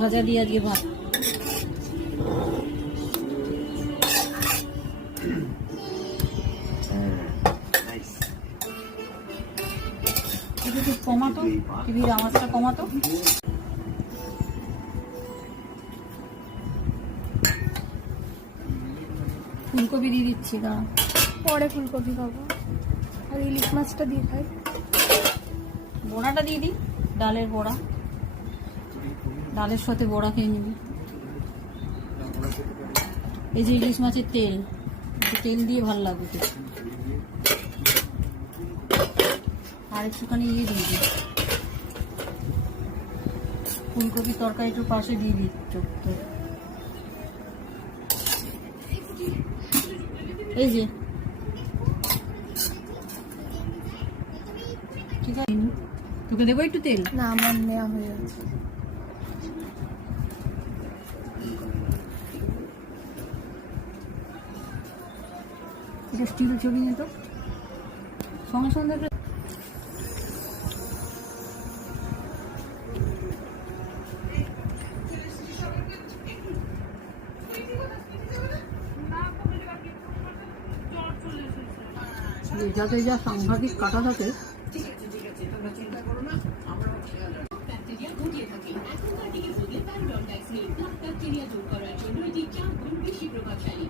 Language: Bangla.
ভাজা দিয়ে আজকে ভাত। কমাতো? টিভির আওয়াজটা কমাতো? ফুলকপি দিয়ে দিচ্ছি দাঁড়া। পরে ফুলকপি খাব। আর ইলিশ মাছটা দিয়ে খাই। বড়াটা দিয়ে দিই ডালের বড়া। ডালের সাথে বড়া খেয়ে নিবি। এই যে ইলিশ মাছের তেল, একটু তেল দিয়ে ভালো লাগবে। আর একটুখানি ইয়ে দিয়ে দিই ফুলকপির তরকারিটার পাশে দিয়ে দিই চোখ এই যে। ঠিক আছে তোকে দেবো একটু তেল? না, আমার নেওয়া হয়ে যাচ্ছে এটা স্টিল ছবি নিয়ে তো? সঙ্গে সঙ্গে যাতে যা সাংঘাতিক কাটা থাকে। ব্যাকটেরিয়া দূর করার জন্য এটি চার গুণ বেশি প্রভাবশালী